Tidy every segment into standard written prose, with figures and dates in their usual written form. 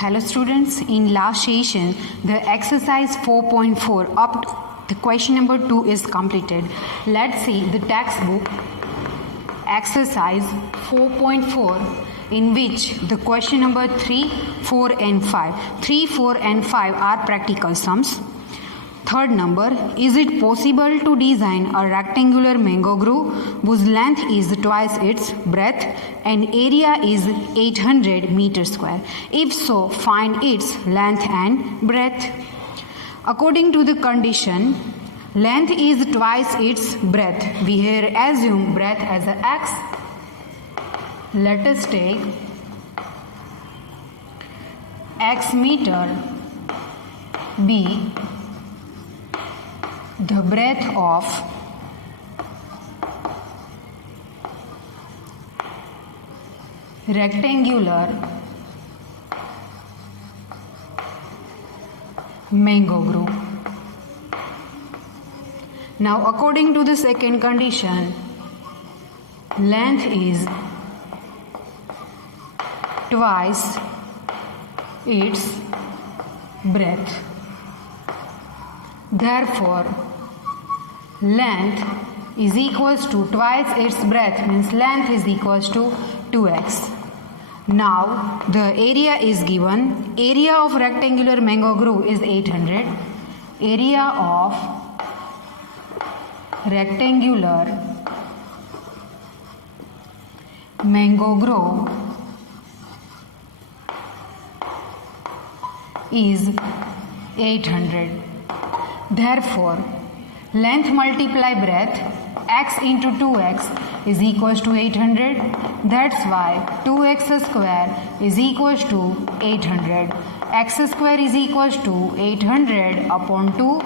Hello students, in last session the exercise 4.4 up to the question number 2 is completed. Let's see the textbook exercise 4.4 in which the question number 3, 4 and 5. 3, 4 and 5 are practical sums. Third number, is it possible to design a rectangular mango grove whose length is twice its breadth and area is 800 meters square? If so, find its length and breadth. According to the condition, length is twice its breadth. We here assume breadth as a x. Let us take x meter be the breadth of rectangular mango grove. Now according to the second condition, length is twice its breadth. Therefore, length is equals to twice its breadth, means length is equals to 2x. Now the area is given. Area of rectangular mango grove is 800. Area of rectangular mango grove is 800. Therefore, length multiply breadth, x into 2x is equals to 800. That's why 2x square is equals to 800. X square is equals to 800 upon 2.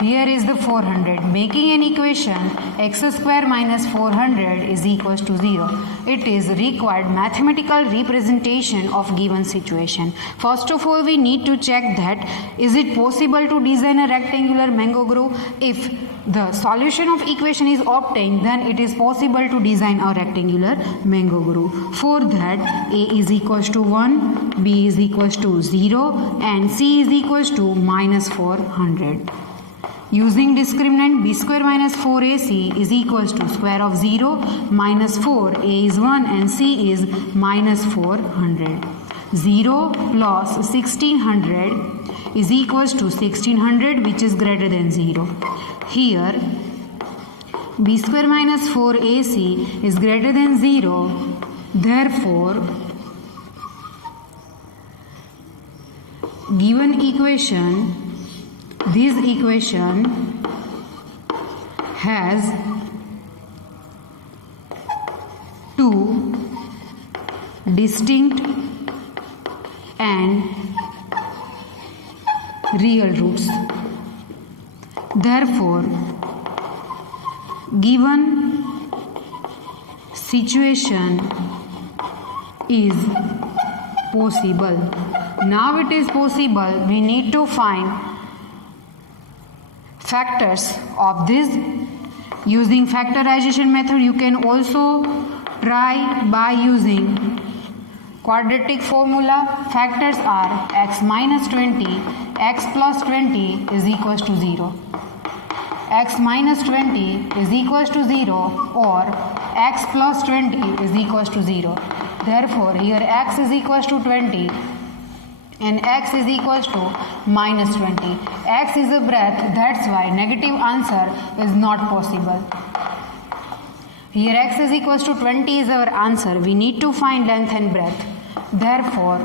Here is the 400. Making an equation, x square minus 400 is equals to 0. It is required mathematical representation of given situation. First of all, we need to check that is it possible to design a rectangular mango grove? If the solution of equation is obtained, then it is possible to design a rectangular mango grove. For that, a is equals to 1, b is equals to 0 and c is equals to minus 400. Using discriminant, b square minus 4ac is equals to square of 0 minus 4. A is 1 and c is minus 400. 0 plus 1600 is equals to 1600, which is greater than 0. Here b square minus 4ac is greater than 0. Therefore, given equation, this equation has two distinct and real roots. Therefore, given situation is possible. Now it is possible, we need to find factors of this. Using factorization method, you can also try by using quadratic formula. Factors are x minus 20, x plus 20 is equals to 0. X minus 20 is equals to 0 or x plus 20 is equals to 0. Therefore, here x is equals to 20 and x is equals to minus 20. X is a breadth, that's why negative answer is not possible. Here x is equals to 20 is our answer. We need to find length and breadth. Therefore,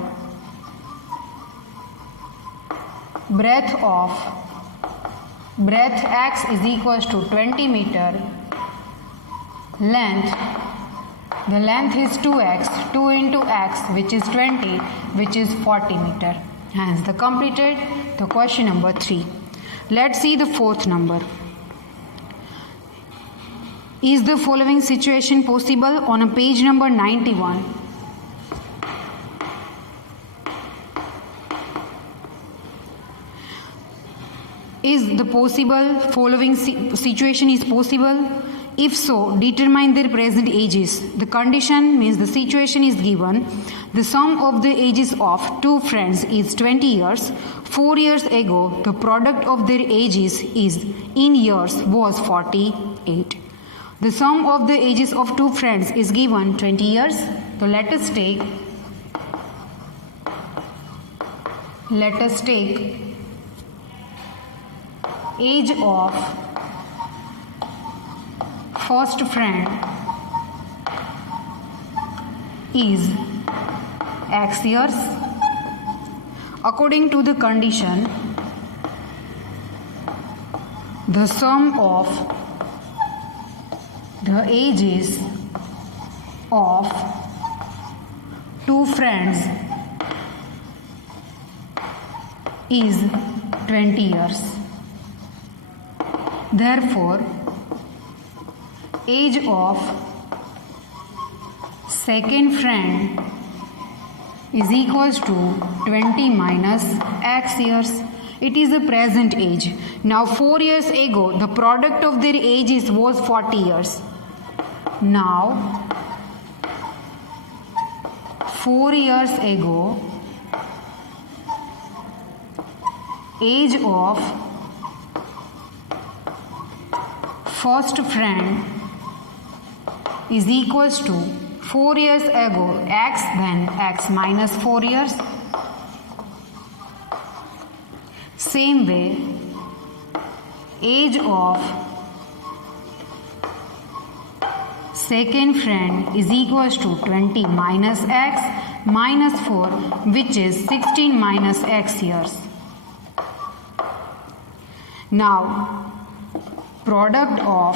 breadth x is equals to 20 meter. Length, the length is 2x, 2 into x, which is 20, which is 40 meter. Hence, the completed the question number 3. Let's see the fourth number. Is the following situation possible? On a page number 91. Is the possible following situation is possible? If so, determine their present ages. The condition means the situation is given. The sum of the ages of two friends is 20 years. 4 years ago, the product of their ages is in years was 48. The sum of the ages of two friends is given 20 years. So let us take age of first friend is X years. According to the condition, the sum of the ages of two friends is 20 years. Therefore, age of second friend is equals to 20 minus X years. It is the present age. Now 4 years ago, the product of their ages was 40 years. Now 4 years ago, age of first friend is equals to 4 years ago X, then X minus 4 years. Same way, age of second friend is equals to 20 minus X minus 4, which is 16 minus X years. Now, product of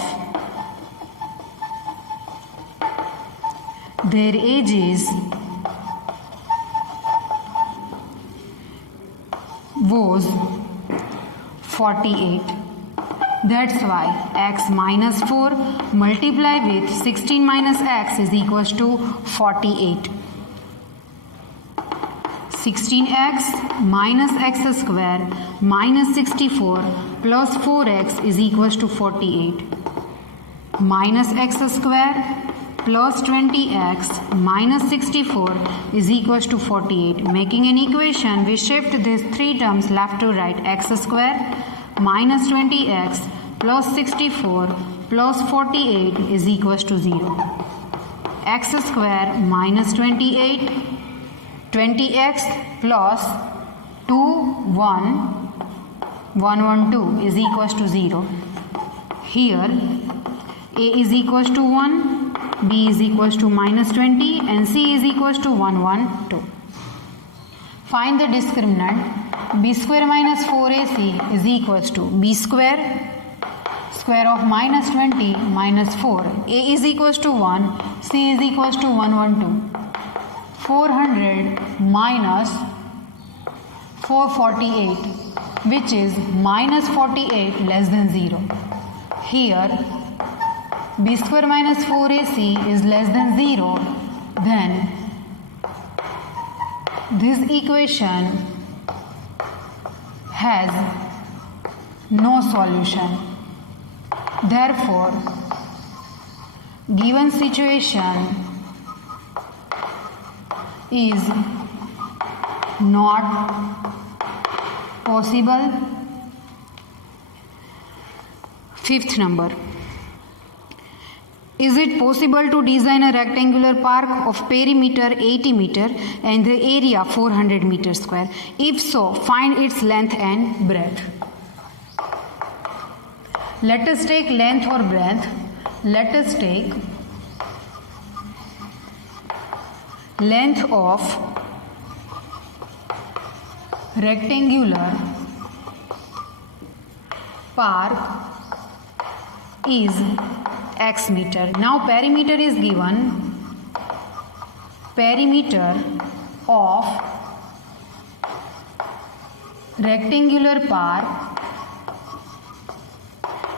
their ages was 48. That's why X minus 4 multiply with 16 minus X is equals to 48. 16x minus x square minus 64 plus 4x is equals to 48. Minus x square plus 20x minus 64 is equals to 48. Making an equation, we shift these three terms left to right. X square minus 20x plus 64 plus 48 is equals to 0. X square minus 28, 20x plus 2, 1, 1, 1, 2 is equals to 0. Here A is equals to 1, B is equals to minus 20 and C is equals to 1, 1, 2. Find the discriminant. B square minus 4AC is equals to B square of minus 20 minus 4. A is equals to 1, C is equals to 1, 1, 2. 400 minus 448, which is minus 48 less than 0. Here B square minus 4AC is less than 0, then this equation has no solution. Therefore, given situation is not possible. Fifth number. Is it possible to design a rectangular park of perimeter 80 meter and the area 400 meter square? If so, find its length and breadth. Let us take length or breadth. Let us take length of rectangular park is x meter. Now perimeter is given. Perimeter of rectangular park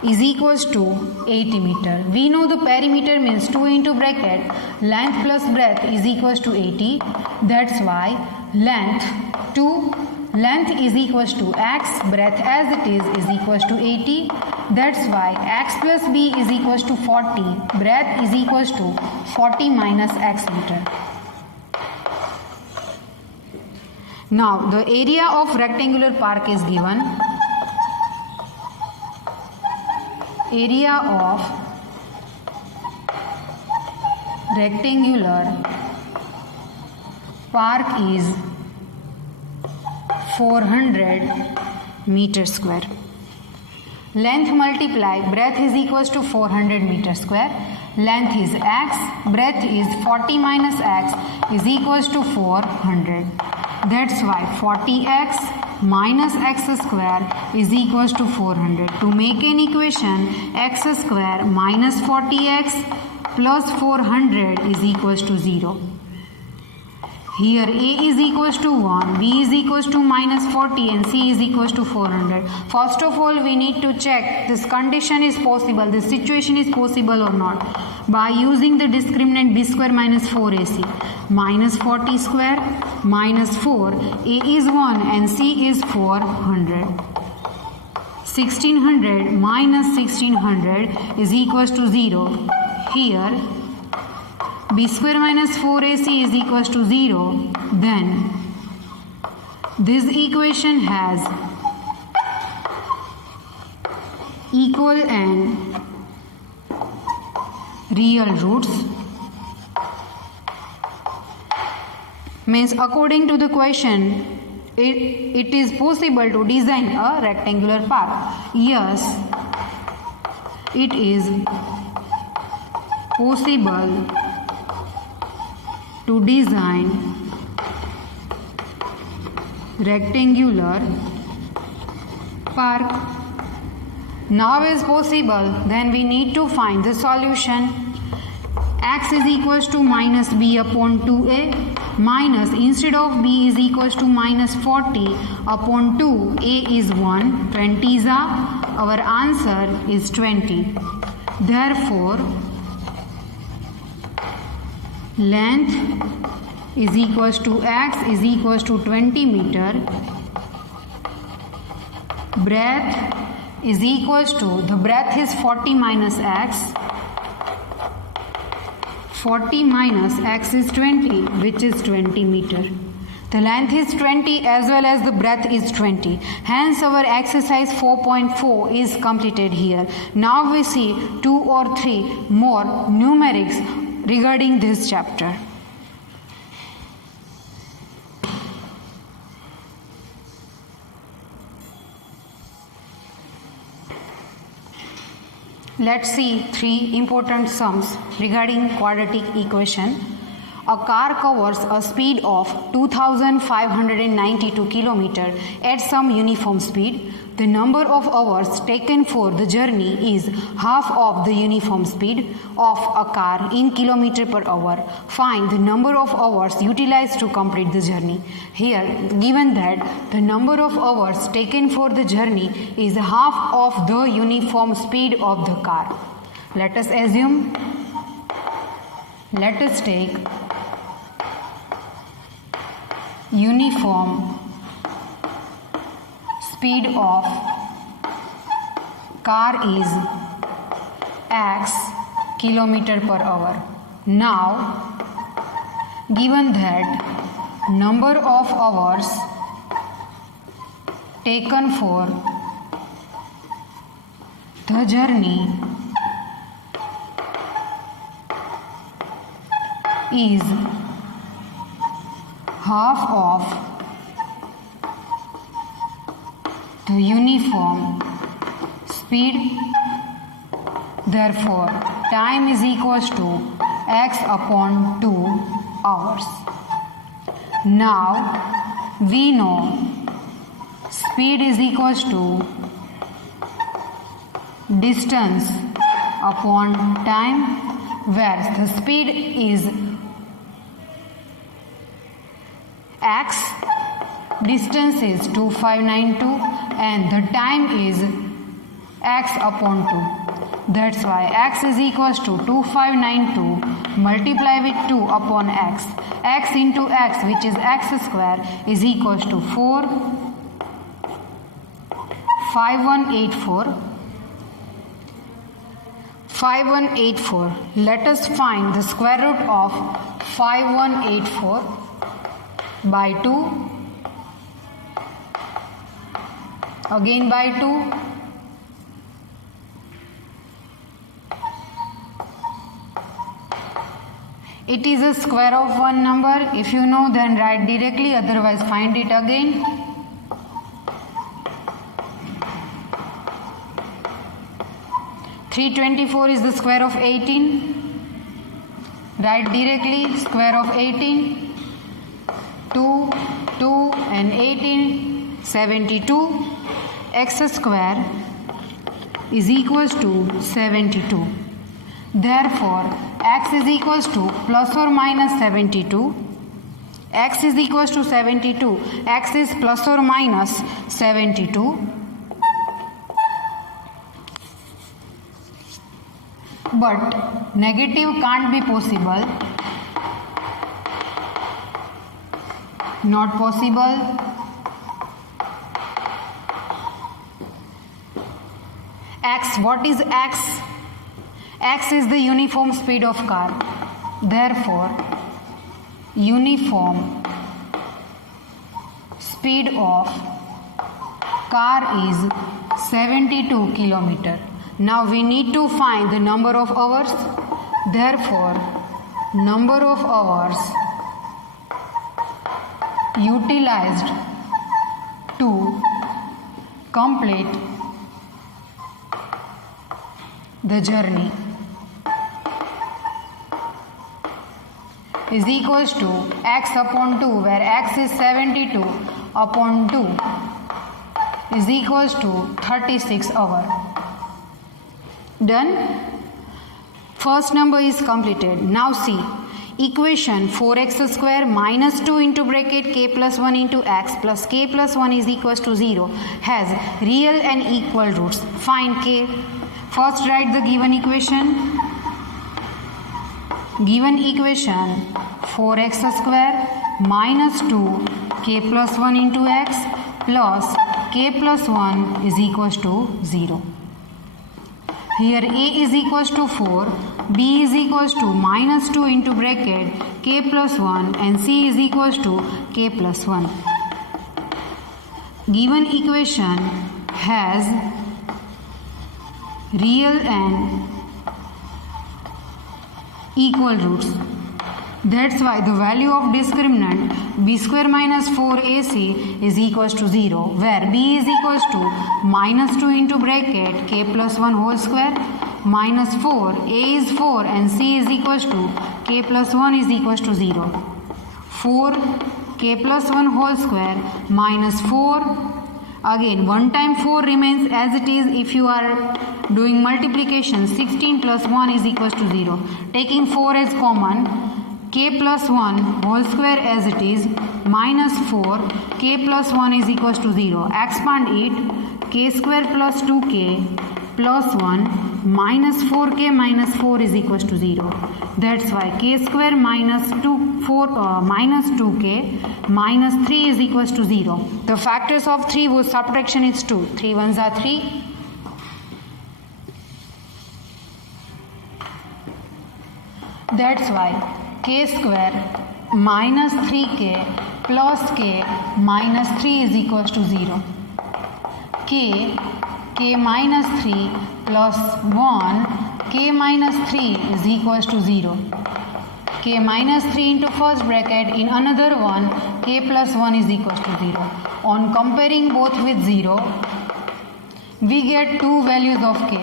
is equals to 80 meter. We know the perimeter means 2 into bracket length plus breadth is equals to 80. That's why length 2, length is equals to x, breadth as it is equals to 80. That's why x plus b is equals to 40, breadth is equals to 40 minus x meter. Now the area of rectangular park is given. Area of rectangular park is 400 meter square. Length multiply breadth is equals to 400 meter square. Length is x, breadth is 40 minus x is equals to 400. That's why 40x minus x square is equals to 400. To make an equation, x square minus 40x plus 400 is equals to 0. Here a is equals to 1, b is equals to minus 40 and c is equals to 400. First of all, we need to check this condition is possible, this situation is possible or not, by using the discriminant b square minus 4ac. Minus 40 square minus 4, a is 1 and c is 400. 1600 minus 1600 is equals to 0. Here b square minus 4ac is equals to 0. Then this equation has equal and real roots. Means according to the question, it is possible to design a rectangular park. Yes, it is possible to design rectangular park. Now is possible, then we need to find the solution. X is equals to minus b upon 2a minus, instead of b is equals to minus 40 upon 2, a is 1, 20 is our answer is 20. Therefore, length is equals to x is equals to 20 meter. Breadth is equals to, the breadth is 40 minus x. 40 minus x is 20, which is 20 meter. The length is 20 as well as the breadth is 20. Hence our exercise 4.4 is completed here. Now we see 2 or 3 more numerics regarding this chapter. Let's see 3 important sums regarding quadratic equation. A car covers a speed of 2592 km at some uniform speed. The number of hours taken for the journey is half of the uniform speed of a car in kilometer per hour. Find the number of hours utilized to complete the journey. Here, given that the number of hours taken for the journey is half of the uniform speed of the car. Let us assume, let us take uniform speed of car is x kilometer per hour. Now, given that number of hours taken for the journey is half of the uniform speed, therefore time is equals to x upon 2 hours. Now we know speed is equals to distance upon time, where the speed is x, distance is 2592 and the time is x upon 2. That's why x is equals to 2592 multiply with 2 upon x. X into x, which is x square, is equals to 4 5184. Let us find the square root of 5184 by 2. Again by 2. It is a square of one number. If you know, then write directly, otherwise find it again. (324) is the square of 18. Write directly, square of 18. 2, 2 and 18, 72. X square is equals to 72. Therefore, x is equals to plus or minus 72. X is equals to 72. X is plus or minus 72. But negative can't be possible. Not possible. X, what is X? X is the uniform speed of car. Therefore, uniform speed of car is 72 km. Now we need to find the number of hours. Therefore, number of hours utilized to complete the journey is equals to x upon 2, where x is 72 upon 2 is equals to 36 hours. Done? First number is completed. Now see, equation 4x square minus 2 into bracket k plus 1 into x plus k plus 1 is equals to 0 has real and equal roots. Find k. First write the given equation. Given equation 4x square minus 2 k plus 1 into x plus k plus 1 is equals to 0. Here a is equals to 4, b is equals to minus 2 into bracket k plus 1 and c is equals to k plus 1. Given equation has real and equal roots. That's why the value of discriminant b square minus 4ac is equals to 0, where b is equals to minus 2 into bracket k plus 1 whole square minus 4, a is 4 and c is equals to k plus 1 is equals to 0. 4 k plus 1 whole square minus 4. Again, one time 4 remains as it is if you are doing multiplication. 16 plus 1 is equals to 0. Taking 4 as common, k plus 1 whole square as it is minus 4 k plus 1 is equals to 0. Expand it, k square plus 2k plus 1 minus 4k minus 4 is equals to 0. That's why k square minus 2k minus 3 is equals to 0. The factors of 3 whose subtraction is 2. 3 ones are 3. That's why k square minus 3k plus k minus 3 is equals to 0. k minus 3 plus 1 k minus 3 is equals to 0. K minus 3 into first bracket, in another one k plus 1 is equals to 0. On comparing both with 0, we get two values of k.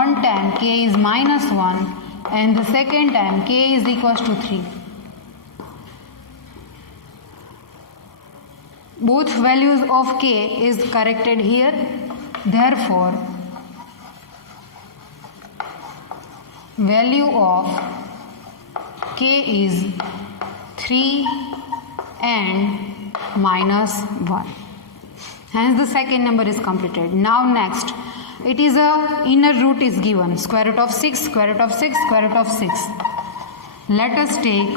One time k is minus 1 and the second time k is equals to 3. Both values of k is corrected here. Therefore, value of k is 3 and minus 1. Hence the second number is completed. Now next, it is a inner root is given, square root of 6, square root of 6, square root of 6. Let us take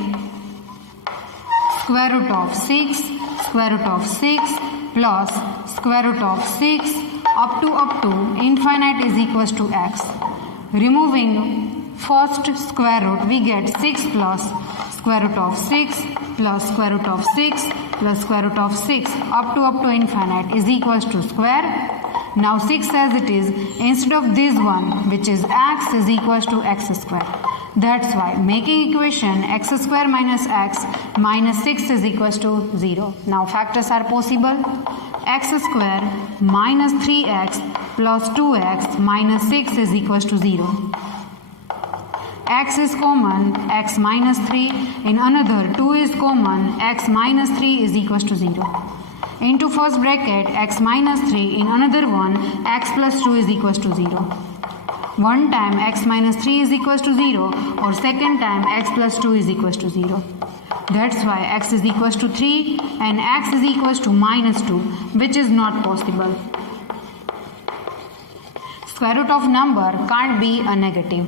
square root of 6, square root of 6 plus square root of 6 up to infinite is equals to x. Removing first square root, we get 6 plus square root of 6 plus square root of 6 plus square root of 6 up to infinite is equals to square. Now 6 as it is, instead of this one which is x is equals to x square. That's why making equation x square minus x minus 6 is equals to 0. Now factors are possible. X square minus 3x plus 2x minus 6 is equals to 0. X is common, x minus 3. In another 2 is common, x minus 3 is equals to 0. Into first bracket x minus 3, in another one x plus 2 is equals to 0. One time x minus 3 is equals to 0 or second time x plus 2 is equals to 0. That's why x is equals to 3 and x is equals to minus 2, which is not possible. Square root of number can't be a negative.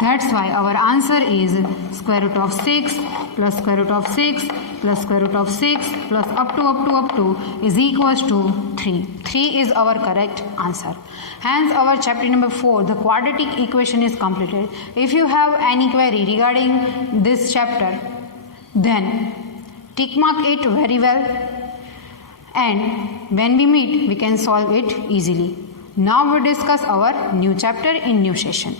That's why our answer is square root of 6 plus square root of 6 plus square root of 6 plus up to is equals to 3. 3 is our correct answer. Hence our chapter number 4, the quadratic equation, is completed. If you have any query regarding this chapter, then tick mark it very well, and when we meet we can solve it easily. Now we discuss our new chapter in new session.